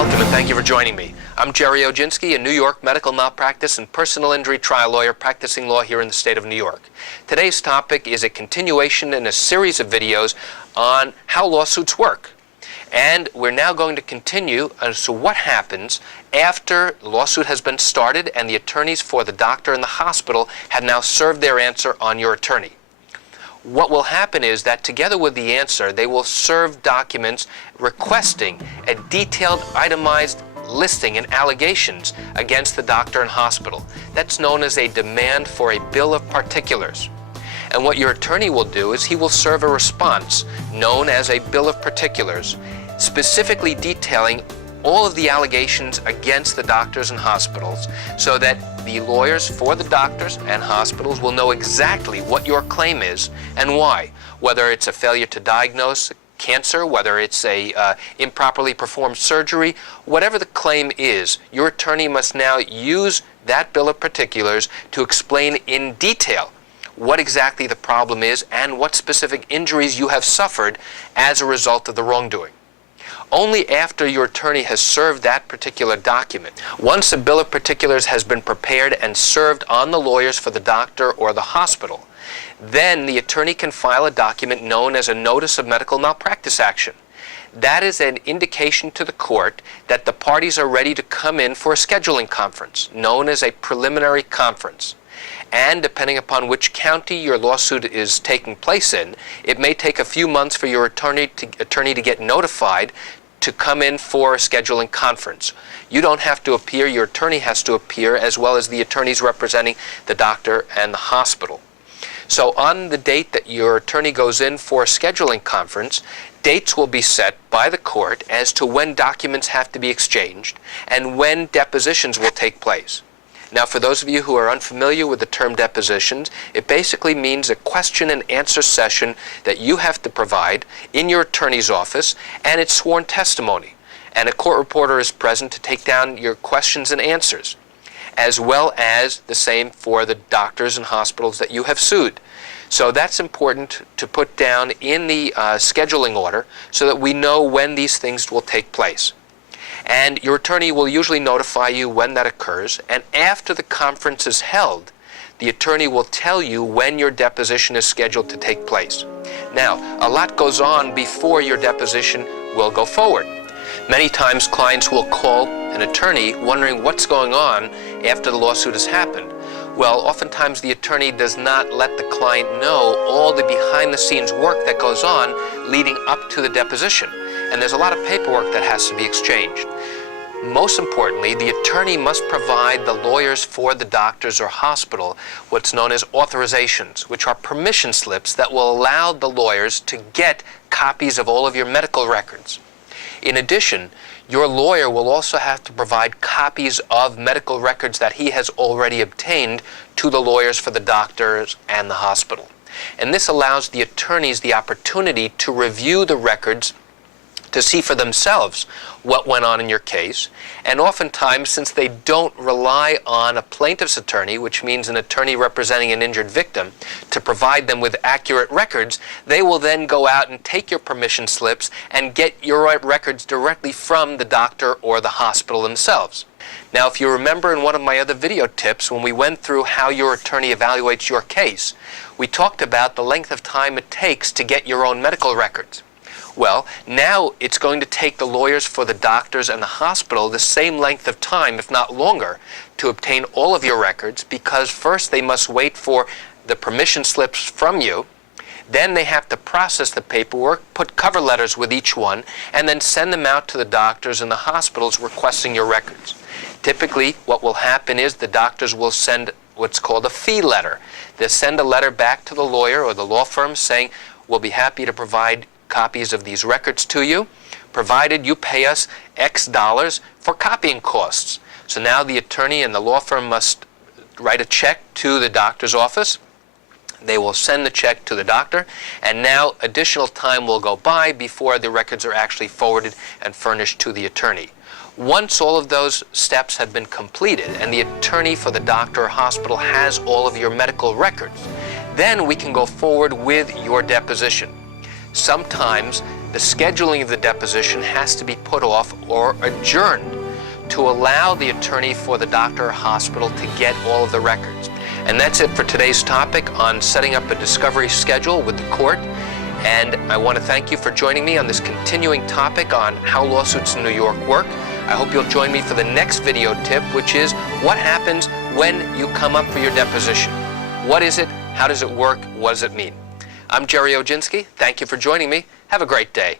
Welcome and thank you for joining me. I'm Gerry Oginski, a New York medical malpractice and personal injury trial lawyer practicing law here in the state of New York. Today's topic is a continuation in a series of videos on how lawsuits work. And we're now going to continue as to what happens after the lawsuit has been started and the attorneys for the doctor and the hospital have now served their answer on your attorney. What will happen is that together with the answer, they will serve documents requesting a detailed, itemized listing and allegations against the doctor and hospital. That's known as a demand for a bill of particulars. And what your attorney will do is he will serve a response known as a bill of particulars, specifically detailing all of the allegations against the doctors and hospitals so that the lawyers for the doctors and hospitals will know exactly what your claim is and why. Whether it's a failure to diagnose cancer, whether it's a improperly performed surgery, whatever the claim is, your attorney must now use that bill of particulars to explain in detail what exactly the problem is and what specific injuries you have suffered as a result of the wrongdoing. Only after your attorney has served that particular document, once a bill of particulars has been prepared and served on the lawyers for the doctor or the hospital, then the attorney can file a document known as a notice of medical malpractice action. That is an indication to the court that the parties are ready to come in for a scheduling conference, known as a preliminary conference. And depending upon which county your lawsuit is taking place in, it may take a few months for your attorney to get notified to come in for a scheduling conference. You don't have to appear, your attorney has to appear, as well as the attorneys representing the doctor and the hospital. So on the date that your attorney goes in for a scheduling conference, dates will be set by the court as to when documents have to be exchanged and when depositions will take place. Now, for those of you who are unfamiliar with the term depositions, it basically means a question and answer session that you have to provide in your attorney's office, and it's sworn testimony. And a court reporter is present to take down your questions and answers, as well as the same for the doctors and hospitals that you have sued. So that's important to put down in the scheduling order so that we know when these things will take place. And your attorney will usually notify you when that occurs, and after the conference is held, the attorney will tell you when your deposition is scheduled to take place. Now, a lot goes on before your deposition will go forward. Many times clients will call an attorney wondering what's going on after the lawsuit has happened. Well, oftentimes the attorney does not let the client know all the behind-the-scenes work that goes on leading up to the deposition. And there's a lot of paperwork that has to be exchanged. Most importantly, the attorney must provide the lawyers for the doctors or hospital what's known as authorizations, which are permission slips that will allow the lawyers to get copies of all of your medical records. In addition, your lawyer will also have to provide copies of medical records that he has already obtained to the lawyers for the doctors and the hospital. And this allows the attorneys the opportunity to review the records to see for themselves what went on in your case. And oftentimes, since they don't rely on a plaintiff's attorney, which means an attorney representing an injured victim, to provide them with accurate records, they will then go out and take your permission slips and get your records directly from the doctor or the hospital themselves. Now, if you remember in one of my other video tips, when we went through how your attorney evaluates your case, we talked about the length of time it takes to get your own medical records. Well, now it's going to take the lawyers for the doctors and the hospital the same length of time, if not longer, to obtain all of your records, because first they must wait for the permission slips from you, then they have to process the paperwork, put cover letters with each one, and then send them out to the doctors and the hospitals requesting your records. Typically, what will happen is the doctors will send what's called a fee letter. They'll send a letter back to the lawyer or the law firm saying, we'll be happy to provide copies of these records to you, provided you pay us X dollars for copying costs. So now the attorney and the law firm must write a check to the doctor's office. They will send the check to the doctor, and now additional time will go by before the records are actually forwarded and furnished to the attorney. Once all of those steps have been completed and the attorney for the doctor or hospital has all of your medical records, then we can go forward with your deposition. Sometimes the scheduling of the deposition has to be put off or adjourned to allow the attorney for the doctor or hospital to get all of the records. And that's it for today's topic on setting up a discovery schedule with the court. And I want to thank you for joining me on this continuing topic on how lawsuits in New York work. I hope you'll join me for the next video tip, which is what happens when you come up for your deposition. What is it? How does it work? What does it mean? I'm Gerry Oginski. Thank you for joining me. Have a great day.